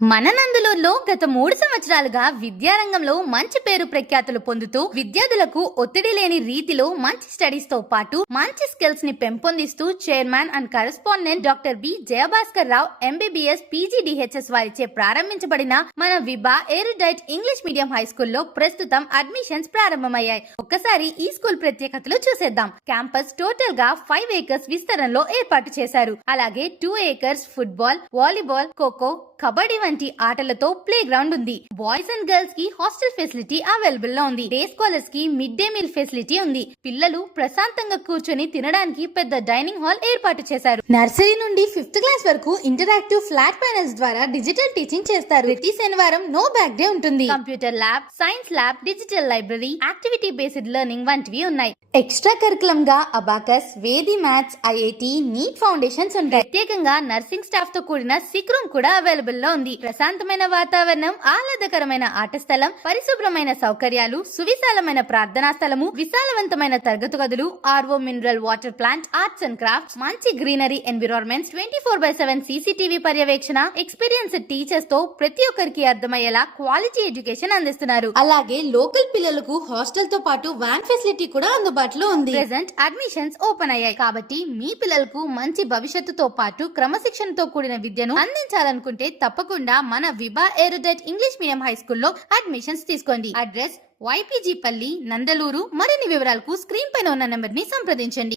మన నందలూరులో గత 3 సంవత్సరాలుగా విద్యారంగంలో మంచి పేరు ప్రఖ్యాతులు పొందుతూ విద్యార్థులకు ఒత్తిడి లేని రీతిలో మంచి స్టడీస్ తో పాటు మంచి స్కిల్స్ ని పెంపొందిస్తూ chairman and correspondent doctor B Jayabhaskar Rao MBBS PGDHS వారిచే ప్రారంభించబడిన మన Vibha erudite English medium high స్కూల్లో ప్రస్తుతం అడ్మిషన్స్ ప్రారంభమయ్యాయి. ఒక్కసారి ఈ స్కూల్ ప్రత్యేకతలు చూసేద్దాం. క్యాంపస్ టోటల్ గా 5 ఏకర్స్ విస్తరణలో ఏర్పాటు చేశారు. అలాగే 2 acres football, volleyball, kho kho, kabaddi వంటి ఆటలతో ప్లే గ్రౌండ్ ఉంది. బాయ్స్ అండ్ గర్ల్స్ కి హాస్టల్ ఫెసిలిటీ అవైలబుల్ లో ఉంది. డే స్కాలర్స్ కి మిడ్ డే మీల్ ఫెసిలిటీ ఉంది. పిల్లలు ప్రశాంతంగా కూర్చొని తినడానికి పెద్ద డైనింగ్ హాల్ ఏర్పాటు చేశారు. నర్సరీ నుండి 5th క్లాస్ వరకు ఇంటరాక్టివ్ ఫ్లాట్ ప్యానెల్స్ ద్వారా డిజిటల్ టీచింగ్ చేస్తారు. ప్రతి శనివారం నో బ్యాక్ డే ఉంటుంది. Computer lab, science lab, digital library, activity based learning వంటివి ఉన్నాయి. ఎక్స్ట్రా కరికులం గా అబాకస్, వేది మ్యాథ్స్, ఐఐటి, నీట్ ఫౌండేషన్స్ ఉంటాయి. ప్రత్యేకంగా నర్సింగ్ స్టాఫ్ తో కూడిన సిక్ రూమ్ కూడా అవైలబుల్ లో ఉంది. ప్రశాంతమైన వాతావరణం, ఆహ్లాదకరమైన ఆట స్థలం, పరిశుభ్రమైన సౌకర్యాలు, సువిశాలమైన ప్రార్థనా స్థలము, విశాలవంతమైన తరగతి గదులు, RO mineral water plant, arts and crafts, మంచి గ్రీనరీ ఎన్విరాన్మెంట్స్, 24/7 సీసీటీవీ పర్యవేక్షణ, ఎక్స్పీరియన్స్డ్ టీచర్స్ తో ప్రతి ఒక్కరికి అర్థమయ్యేలా క్వాలిటీ ఎడ్యుకేషన్ అందిస్తున్నారు. అలాగే లోకల్ పిల్లలకు హాస్టల్ తో పాటు వ్యాన్ ఫెసిలిటీ కూడా అందుబాటులో ఉంది. ప్రెజెంట్ అడ్మిషన్స్ ఓపెన్ అయ్యాయి కాబట్టి మీ పిల్లలకు మంచి భవిష్యత్తుతో పాటు క్రమశిక్షణతో కూడిన విద్యను అందించాలనుకుంటే తప్పకుండా మన Vibha erudite English medium high స్కూల్లో అడ్మిషన్స్ తీసుకోండి. అడ్రస్ YPG పల్లి, నందలూరు. మరిన్ని వివరాలకు స్క్రీన్ పైన ఉన్న నెంబర్ ని సంప్రదించండి.